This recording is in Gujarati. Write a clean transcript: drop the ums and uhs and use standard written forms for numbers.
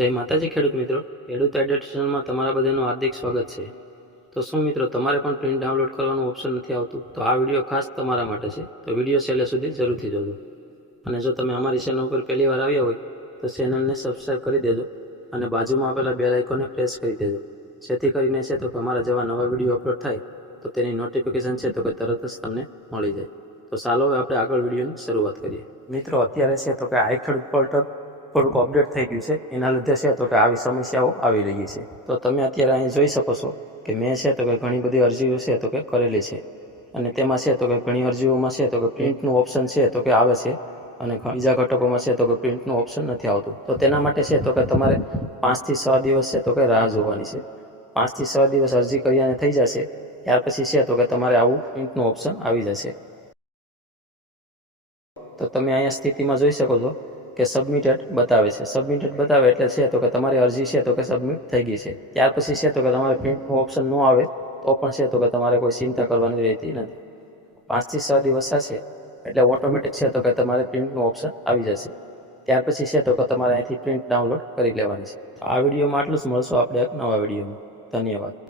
જય માતાજી ખેડૂત મિત્રો, ખેડૂત એડિશનમાં તમારા બધાનું હાર્દિક સ્વાગત છે। તો શું મિત્રો તમારે પણ પ્રિન્ટ ડાઉનલોડ કરવાનું ઓપ્શન નથી આવતું? તો આ વિડીયો ખાસ તમારા માટે છે, તો વિડીયો છેલ્લે સુધી જરૂરથી જોજો। અને જો તમે અમારી ચેનલ ઉપર પહેલી વાર આવ્યા હોય તો ચેનલને સબસ્ક્રાઈબ કરી દેજો અને બાજુમાં આપેલા બેલ આઇકોનને પ્રેસ કરી દેજો, જેથી કરીને છે તો કે અમારા જેવા નવા વિડીયો અપલોડ થાય તો તેની નોટિફિકેશન છે તો કે તરત જ તમને મળી જાય। તો ચાલો હવે આપણે આગળ વિડીયોની શરૂઆત કરીએ। મિત્રો અત્યારે છે તો કે આઈ ખેડૂત પોર્ટલ થોડુંક અપડેટ થઈ ગયું છે, એના લીધે છે તો કે આવી સમસ્યાઓ આવી રહી છે। તો તમે અત્યારે અહીં જોઈ શકો છો કે મેં છે તો કે ઘણી બધી અરજીઓ છે તો કે કરેલી છે, અને તેમાં છે તો કે ઘણી અરજીઓમાં છે તો કે પ્રિન્ટનું ઓપ્શન છે તો કે આવે છે, અને બીજા ઘટકોમાં છે તો કે પ્રિન્ટનું ઓપ્શન નથી આવતું। તો તેના માટે છે તો કે તમારે 5 થી 6 દિવસ છે તો કે રાહ જોવાની છે। 5 થી 6 દિવસ અરજી કર્યાને થઈ જશે, ત્યાર પછી છે તો કે તમારે આવું પ્રિન્ટનું ઓપ્શન આવી જશે। તો તમે અહીંયા સ્થિતિમાં જોઈ શકો છો કે સબમિટેડ બતાવે છે। સબમિટેડ બતાવે એટલે છે તો કે તમારી અરજી છે તો કે સબમિટ થઈ ગઈ છે। ત્યાર પછી છે તો કે તમારે પ્રિન્ટનું ઓપ્શન ન આવે તો પણ છે તો કે તમારે કોઈ ચિંતા કરવાની રહેતી નથી। 5 થી 6 દિવસ થશે એટલે ઓટોમેટિક છે તો કે તમારે પ્રિન્ટનું ઓપ્શન આવી જશે। ત્યાર પછી છે તો કે તમારે અહીંથી પ્રિન્ટ ડાઉનલોડ કરી લેવાની છે। આ વિડીયોમાં આટલું જ, મળશું આપણે એક નવા વિડીયોમાં। ધન્યવાદ।